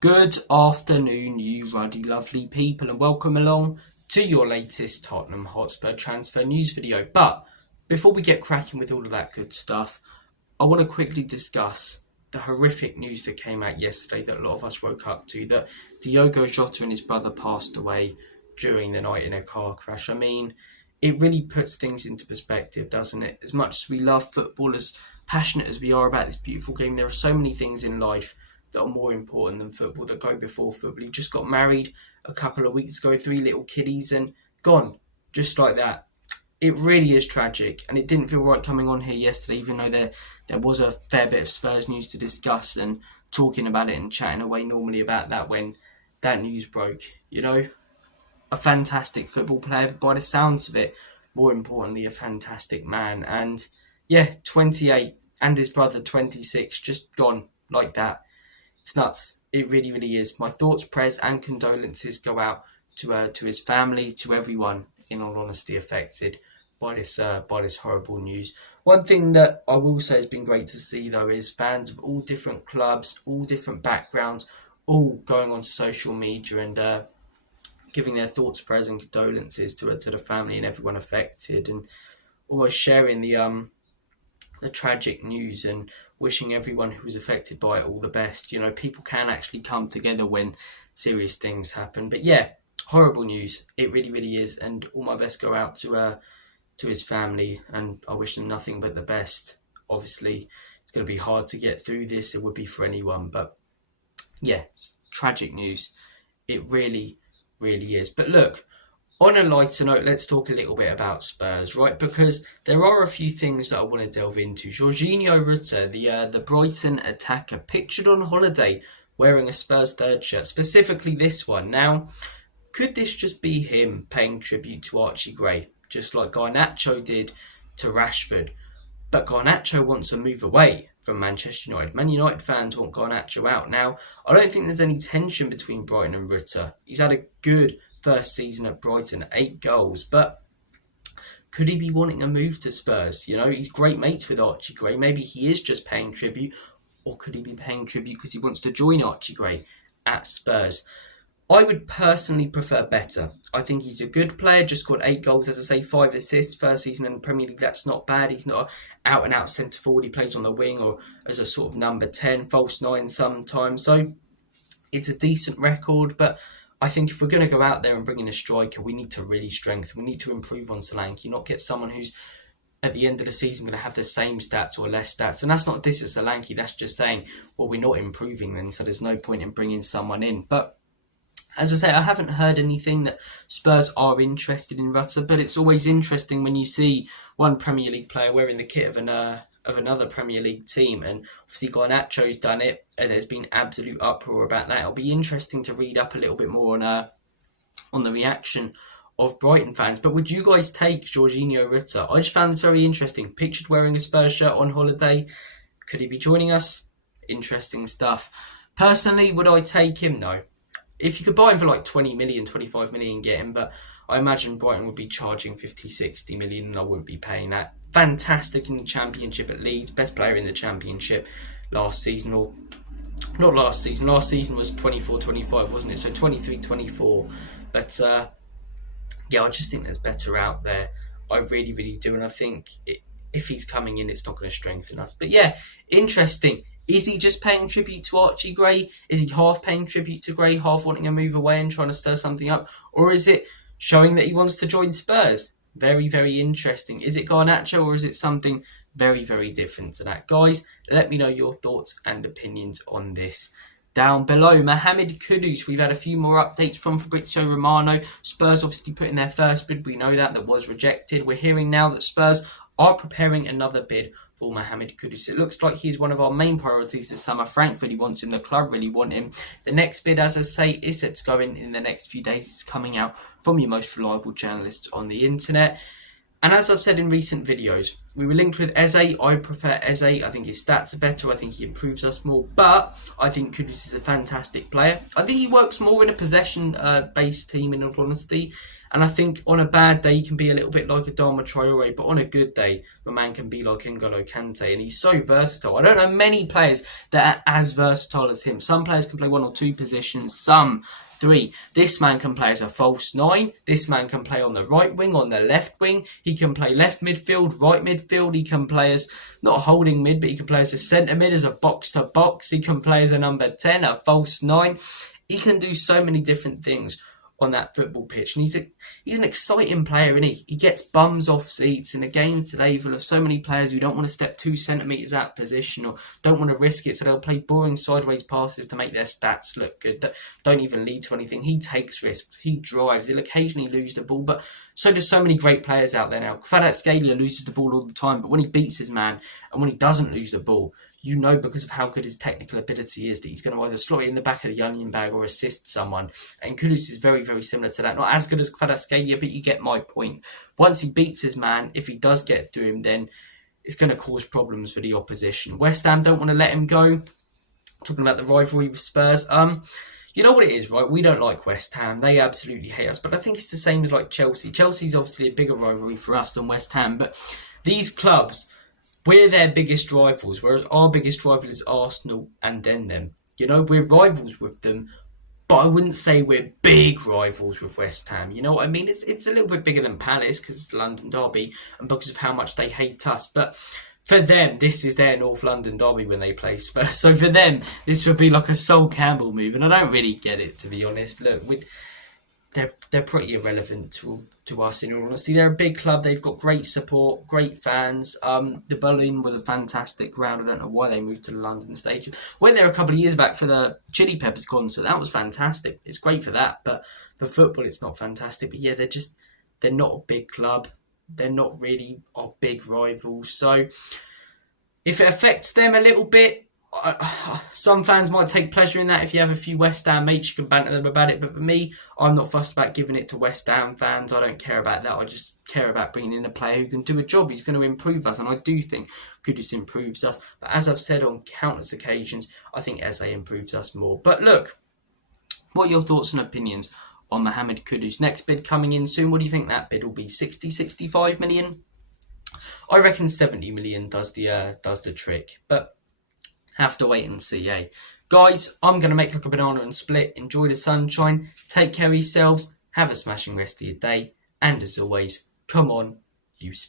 Good afternoon, you ruddy lovely people, and welcome along to your latest Tottenham Hotspur transfer news video. But before we get cracking with all of that good stuff, I want to quickly discuss the horrific news that came out yesterday that a lot of us woke up to, that Diogo Jota and his brother passed away during the night in a car crash. I mean, it really puts things into perspective, doesn't it? As much as we love football, as passionate as we are about this beautiful game, there are so many things in life that are more important than football, that go before football. He just got married a couple of weeks ago, 3 little kiddies, and gone, just like that. It really is tragic, and it didn't feel right coming on here yesterday, even though there was a fair bit of Spurs news to discuss and talking about it and chatting away normally about that when that news broke. You know, a fantastic football player, but by the sounds of it, more importantly, a fantastic man. And yeah, 28, and his brother 26, just gone like that. It's nuts. It really, really is. My thoughts, prayers, and condolences go out to his family, to everyone, in all honesty, affected by this horrible news. One thing that I will say has been great to see, though, is fans of all different clubs, all different backgrounds, all going on social media and giving their thoughts, prayers, and condolences to the family and everyone affected, and almost sharing the tragic news and wishing everyone who was affected by it all the best. You know, people can actually come together when serious things happen. But yeah, horrible news. It really, really is. And all my best go out to his family, and I wish them nothing but the best. Obviously, it's going to be hard to get through this. It would be for anyone. But yeah, tragic news. It really, really is. But look, on a lighter note, let's talk a little bit about Spurs, right? Because there are a few things that I want to delve into. Jorginho Rutter, the Brighton attacker, pictured on holiday wearing a Spurs third shirt, specifically this one. Now, could this just be him paying tribute to Archie Gray, just like Garnacho did to Rashford? But Garnacho wants to move away from Manchester United. Man United fans want Garnacho out. Now, I don't think there's any tension between Brighton and Rutter. He's had a good first season at Brighton, 8 goals, but could he be wanting a move to Spurs? You know, he's great mates with Archie Gray. Maybe he is just paying tribute, or could he be paying tribute because he wants to join Archie Gray at Spurs? I would personally prefer better. I think he's a good player, just scored 8 goals, as I say, 5 assists, first season in the Premier League. That's not bad. He's not an out-and-out centre forward. He plays on the wing or as a sort of number 10, false 9 sometimes. So it's a decent record, but I think if we're going to go out there and bring in a striker, we need to really strengthen. We need to improve on Solanke, not get someone who's at the end of the season going to have the same stats or less stats. And that's not diss at Solanke, that's just saying, well, we're not improving then, so there's no point in bringing someone in. But as I say, I haven't heard anything that Spurs are interested in Rutter, but it's always interesting when you see one Premier League player wearing the kit of another Premier League team, and obviously Garnacho's done it, and there's been absolute uproar about that. It'll be interesting to read up a little bit more on the reaction of Brighton fans. But would you guys take Jorginho Rutter? I just found this very interesting. Pictured wearing a Spurs shirt on holiday. Could he be joining us? Interesting stuff. Personally, would I take him? No. If you could buy him for like 20 million, 25 million, get him, but I imagine Brighton would be charging 50, 60 million, and I wouldn't be paying that. Fantastic in the Championship at Leeds, best player in the Championship last season, or not last season. Last season was 24-25, wasn't it? So 23-24. But yeah, I just think there's better out there. I really, really do, and I think if he's coming in, it's not going to strengthen us. But yeah, interesting. Is he just paying tribute to Archie Gray? Is he half paying tribute to Gray, half wanting to move away and trying to stir something up? Or is it showing that he wants to join Spurs? Very, very interesting. Is it Garnacho, or is it something very, very different to that? Guys, let me know your thoughts and opinions on this down below. Mohamed Kudus, we've had a few more updates from Fabrizio Romano. Spurs obviously put in their first bid. We know that was rejected. We're hearing now that Spurs are preparing another bid for Mohamed Kudus. It looks like he's one of our main priorities this summer. Frankfurt wants him, the club really want him. The next bid, as I say, is set to go in the next few days. It's coming out from your most reliable journalists on the internet. And as I've said in recent videos, We were linked with Eze. I prefer Eze. I think his stats are better. I think he improves us more. But I think Kudus is a fantastic player. I think he works more in a possession-based team, in all honesty. And I think on a bad day, he can be a little bit like Adama Traore. But on a good day, the man can be like N'Golo Kante. And he's so versatile. I don't know many players that are as versatile as him. Some players can play 1 or 2 positions. Some 3. This man can play as a false 9. This man can play on the right wing, on the left wing. He can play left midfield, right midfield. He can play as not a holding mid, but he can play as a centre mid, as a box to box. He can play as a number 10, a false 9. He can do so many different things on that football pitch, and he's an exciting player, and he gets bums off seats in the games today full of so many players who don't want to step 2 centimetres out of position or don't want to risk it, so they'll play boring sideways passes to make their stats look good that don't even lead to anything. He takes risks, he drives, he'll occasionally lose the ball, but so do so many great players out there now. Kvaratskhelia loses the ball all the time, but when he beats his man and when he doesn't lose the ball, you know, because of how good his technical ability is, that he's going to either slot it in the back of the onion bag or assist someone. And Kudus is very, very similar to that. Not as good as Kvaratskhelia, but you get my point. Once he beats his man, if he does get through him, then it's going to cause problems for the opposition. West Ham don't want to let him go. Talking about the rivalry with Spurs. You know what it is, right? We don't like West Ham. They absolutely hate us. But I think it's the same as like Chelsea. Chelsea's obviously a bigger rivalry for us than West Ham. But these clubs, we're their biggest rivals, whereas our biggest rival is Arsenal and then them. You know, we're rivals with them, but I wouldn't say we're big rivals with West Ham. You know what I mean? It's a little bit bigger than Palace because it's the London derby and because of how much they hate us. But for them, this is their North London derby when they play Spurs. So for them, this would be like a Sol Campbell move, and I don't really get it, to be honest. Look, they're pretty irrelevant to us, in all honesty. They're a big club. They've got great support, great fans. The Berlin was a fantastic ground. I don't know why they moved to the London Stadium. Went there a couple of years back for the Chili Peppers concert. That was fantastic. It's great for that, but for football, it's not fantastic. But yeah, they're not a big club. They're not really our big rivals. So if it affects them a little bit, some fans might take pleasure in that. If you have a few West Ham mates, you can banter them about it. But for me, I'm not fussed about giving it to West Ham fans. I don't care about that. I just care about bringing in a player who can do a job. He's going to improve us. And I do think Kudus improves us. But as I've said on countless occasions, I think Eze improves us more. But look, what are your thoughts and opinions on Mohamed Kudus? Next bid coming in soon. What do you think that bid will be? 60, 65 million? I reckon 70 million does the trick. But have to wait and see, eh? Guys, I'm going to make like a banana and split. Enjoy the sunshine. Take care of yourselves. Have a smashing rest of your day. And as always, come on, you Spurs.